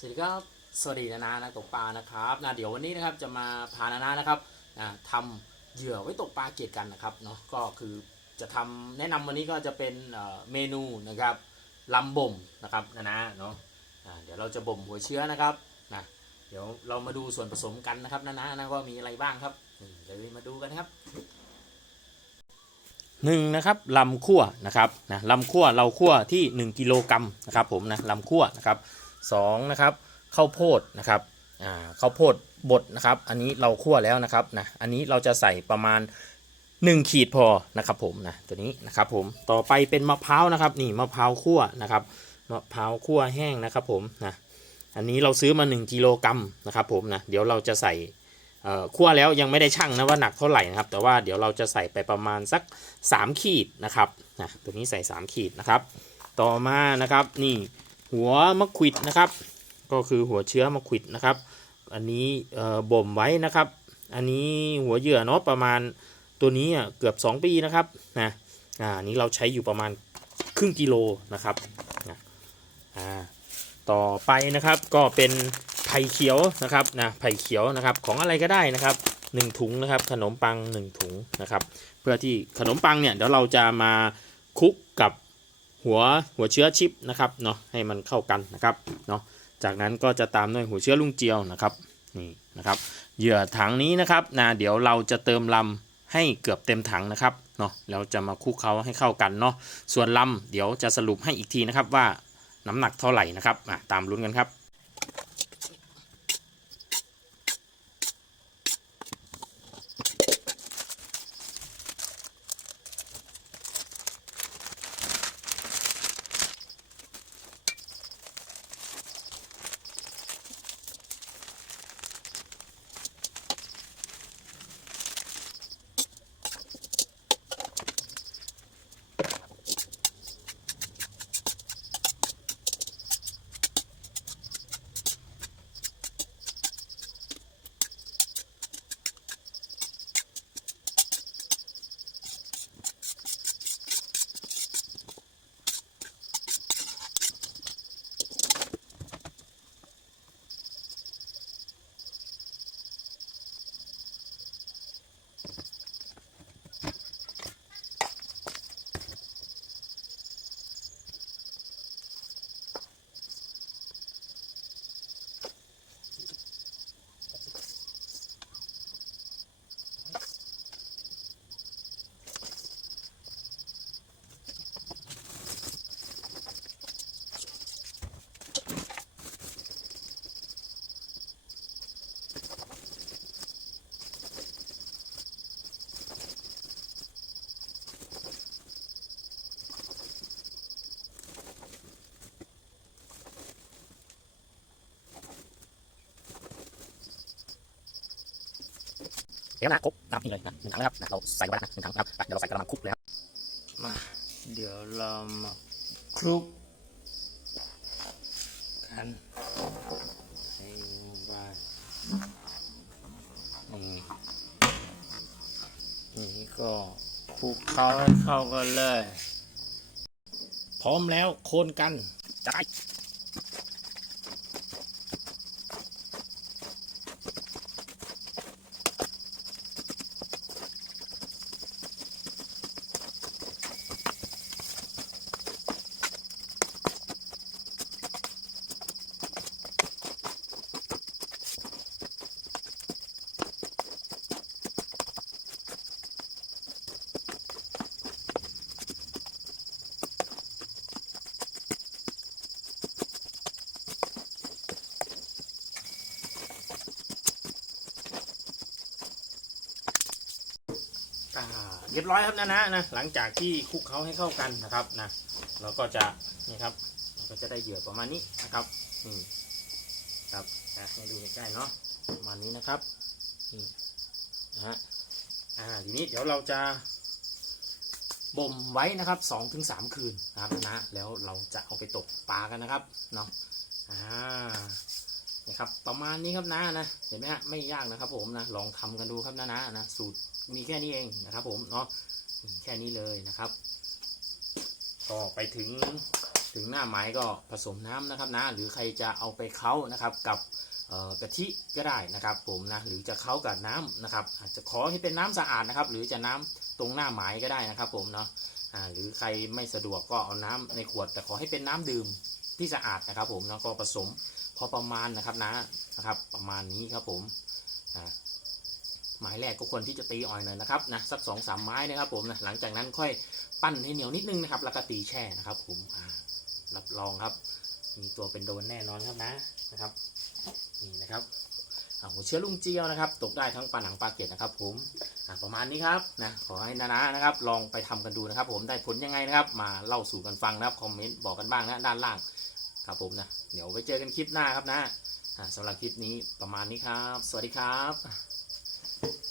สวัสดีครับ สวัสดีนานานักตกปลานะครับนะเดี๋ยววันนี้นะครับจะมาพานานานะครับนะทำเหยื่อไว้ตกปลาเกียดกันนะครับเนาะก็คือจะทำแนะนำวันนี้ก็จะเป็นเมนูนะครับลำบ่มนะครับนานาเนาะเดี๋ยวเราจะบ่มหัวเชื้อนะครับนะเดี๋ยวเรามาดูส่วนผสมกันนะครับนานานะว่ามีอะไรบ้างครับเดี๋ยวมาดูกันครับหนึ่งนะครับลำคั่วนะครับนะลำคั่วเราคั่วที่ 1กิโลกรัมนะครับผมนะลำคั่วนะครับ สองนะครับข้าวโพดนะครับอ่าข้าวโพดบดนะครับ อันนี้เราคั่วแล้วนะครับนะอันนี้เราจะใส่ประมาณ 1 ขีดพอนะครับผมนะตัวนี้นะครับผมต่อไปเป็นมะพร้าวนะครับนี่มะพร้าวคั่วนะครับมะพร้าวคั่วแห้งนะครับผมนะอันนี้เราซื้อมา 1กิโลกรัมนะครับผมนะเดี๋ยวเราจะใส่เอ่อคั่วแล้วยังไม่ได้ชั่งนะว่าหนักเท่าไหร่นะครับ แต่ว่าเดี๋ยวเราจะใส่ไปประมาณสัก 3 ขีดนะครับนะตัวนี้ใส่ 3 ขีดนะครับ ต่อมานะครับนี่ หัวมะขวิดนะครับ ก็คือหัวเชื้อมะขวิดนะครับ อันนี้บ่มไว้นะครับ อันนี้หัวเหยื่อเนาะประมาณตัวนี้อะเกือบ 2 ปีนะครับนะอ่านี้เราใช้อยู่ประมาณครึ่งกิโลนะครับนะอ่าต่อไปนะครับก็เป็นไผ่เขียวนะครับนะไผ่เขียวนะครับของอะไรก็ได้นะครับหนึ่งถุงนะครับขนมปังหนึ่งถุงนะครับ เพื่อที่ขนมปังเนี่ยเดี๋ยวเราจะมาคลุกกับ หัวหัวเชื้อชิปนะครับเนาะให้มันเข้ากันนะครับเนาะจากนั้นก็จะตามด้วยหัวเชื้อลุงเจียวนะครับนี่นะครับเหยื่อถังนี้นะครับนะเดี๋ยวเราจะเติมลำให้เกือบเต็มถังนะครับเนาะแล้วจะมาคู่เขาให้เข้ากันเนาะส่วนลำเดี๋ยวจะสรุปให้อีกทีนะครับว่าน้ำหนักเท่าไหร่นะครับอะตามลุ้นกันครับ เดี๋ยวนะครบนับนี่เลยนะหนึ่งถังนะครับนะเราใส่ลงไปนะหนึ่งถังนะครับไปเดี๋ยวเราใส่กระมังคลุกเลยครับมาเดี๋ยวเรามาคลุกกันให้ไปนี่นี่ก็คลุกเข้าให้เข้ากันเลย พร้อมแล้วโคนกัน จะได้ อ่า เรียบร้อยครับนะนะนะหลังจากที่คลุกเขาให้เข้ากันนะครับนะเราก็จะนี่ครับเราก็จะได้เหยื่อประมาณนี้นะครับนี่ครับนะให้ดูใกล้ๆเนาะประมาณนี้นะครับนี่นะฮะอ่าทีนี้เดี๋ยวเราจะบ่มไว้นะครับสองถึงสามคืนนะครับนะแล้วเราจะเอาไปตกปลากันนะครับเนาะอ่านี่ครับประมาณนี้ครับนะนะเห็นไหมฮะไม่ยากนะครับผมนะลองทำกันดูครับนะนะนะสูตร มีแค่นี้เองนะครับ ผมเนาะแค่นี้เลยนะครับก็ไปถึงถึงหน้าไม้ก็ผสมน้ำนะครับนะ หรือใครจะเอาไปเค้านะครับกับกะทิก็ได้นะครับ ผมนะหรือจะเค้ากับน้ำนะครับ อาจจะขอให้เป็นน้ำสะอาดนะครับ หรือจะน้ำตรงหน้าไม้ก็ได้นะครับ ผมเนาะหรือใครไม่สะดวกก็เอาน้ำในขวด แต่ขอให้เป็นน้ำดื่มที่สะอาดนะครับ ผมเนาะก็ผสมพอประมาณนะครับนะนะครับ ประมาณนี้ครับผม อ่าหมายแรกก็ควรที่จะตีอ่อยหน่อยนะครับนะสักสองสามไม้นะครับผมนะหลังจากนั้นค่อยปั้นให้เหนียวนิดนึงนะครับแล้วก็ตีแช่นะครับผมรับรองครับ มีตัวเป็นโดนแน่นอนครับนะนะครับนี่นะครับอ่าหัวเชื้อลุงเจียวนะครับ ตกได้ทั้งปลาหนังปลาเกล็ดนะครับ ผมประมาณนี้ครับนะขอให้นานานะครับ ลองไปทำกันดูนะครับ ผมได้ผลยังไงนะครับ มาเล่าสู่กันฟังนะครับคอมเมนต์บอกกันบ้างนะด้านล่างครับผมนะเดี๋ยวไปเจอกันคลิปหน้าครับนะอ่าสำหรับคลิปนี้ประมาณนี้ครับ สวัสดีครับ Thank you.